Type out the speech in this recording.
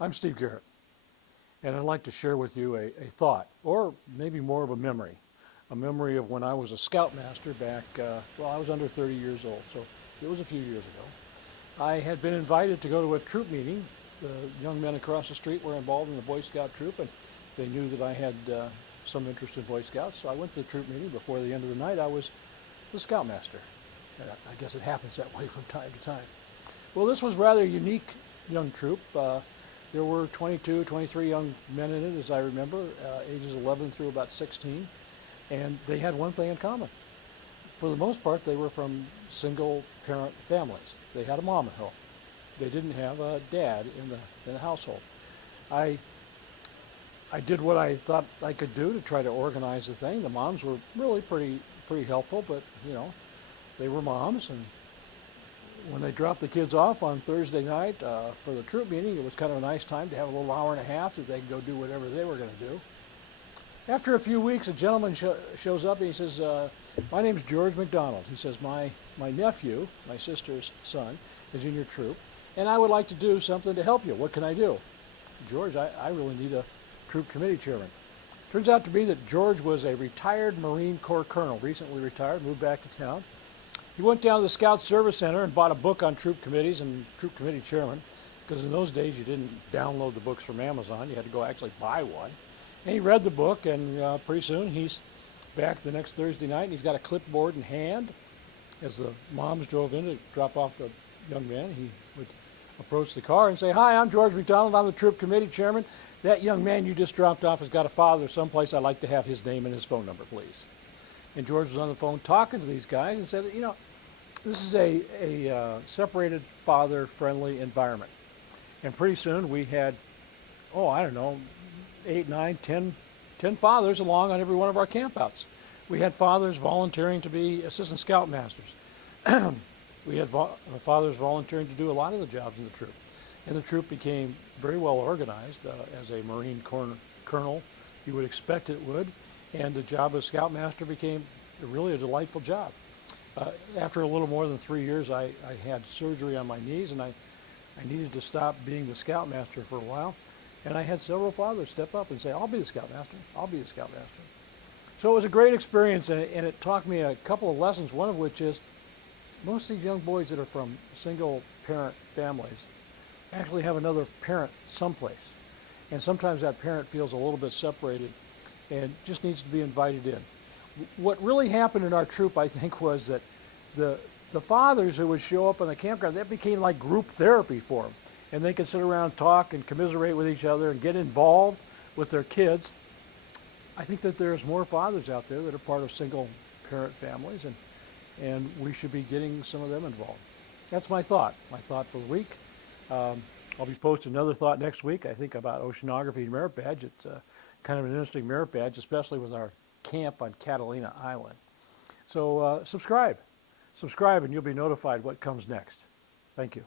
I'm Steve Garrett, and I'd like to share with you a thought, or maybe more of a memory of when I was a Scoutmaster back, well, I was under 30 years old, so it was a few years ago. I had been invited to go to a troop meeting. The young men across the street were involved in the Boy Scout troop, and they knew that I had some interest in Boy Scouts, so I went to the troop meeting. Before the end of the night, I was the Scoutmaster. I guess it happens that way from time to time. Well, this was rather a unique young troop. There were 22, 23 young men in it, as I remember, ages 11 through about 16, and they had one thing in common. For the most part, they were from single-parent families. They had a mom at home. They didn't have a dad in the household. I did what I thought I could do to try to organize the thing. The moms were really pretty helpful, but you know, they were moms, and when they dropped the kids off on Thursday night for the troop meeting, it was kind of a nice time to have a little hour and a half that they could go do whatever they were going to do. After a few weeks, a gentleman shows up and he says, my name's George McDonald. He says, my nephew, my sister's son, is in your troop, and I would like to do something to help you. What can I do? George, I really need a troop committee chairman. Turns out to be that George was a retired Marine Corps colonel, recently retired, moved back to town. He went down to the Scout Service Center and bought a book on troop committees and troop committee chairman, because in those days you didn't download the books from Amazon. You had to go actually buy one. And he read the book, and pretty soon he's back the next Thursday night, and he's got a clipboard in hand. As the moms drove in to drop off the young man, he would approach the car and say, "Hi, I'm George McDonald. I'm the troop committee chairman. That young man you just dropped off has got a father someplace. I'd like to have his name and his phone number, please." And George was on the phone talking to these guys and said, you know, this is a separated, father-friendly environment. And pretty soon we had, I don't know, 8, 9, 10 fathers along on every one of our campouts. We had fathers volunteering to be assistant scoutmasters. We had fathers volunteering to do a lot of the jobs in the troop. And the troop became very well organized. As a Marine colonel, you would expect it would. And the job of scoutmaster became really a delightful job. After a little more than 3 years, I had surgery on my knees, and I needed to stop being the scoutmaster for a while. And I had several fathers step up and say, "I'll be the scoutmaster. I'll be the scoutmaster." So it was a great experience, and it taught me a couple of lessons, one of which is most of these young boys that are from single-parent families actually have another parent someplace. And sometimes that parent feels a little bit separated and just needs to be invited in. What really happened in our troop, I think, was that the fathers who would show up on the campground, that became like group therapy for them. And they could sit around, talk, and commiserate with each other and get involved with their kids. I think that there's more fathers out there that are part of single-parent families, and we should be getting some of them involved. That's my thought for the week. I'll be posting another thought next week, I think, about oceanography and merit badge. It's kind of an interesting merit badge, especially with our camp on Catalina Island. So subscribe, and you'll be notified what comes next. Thank you.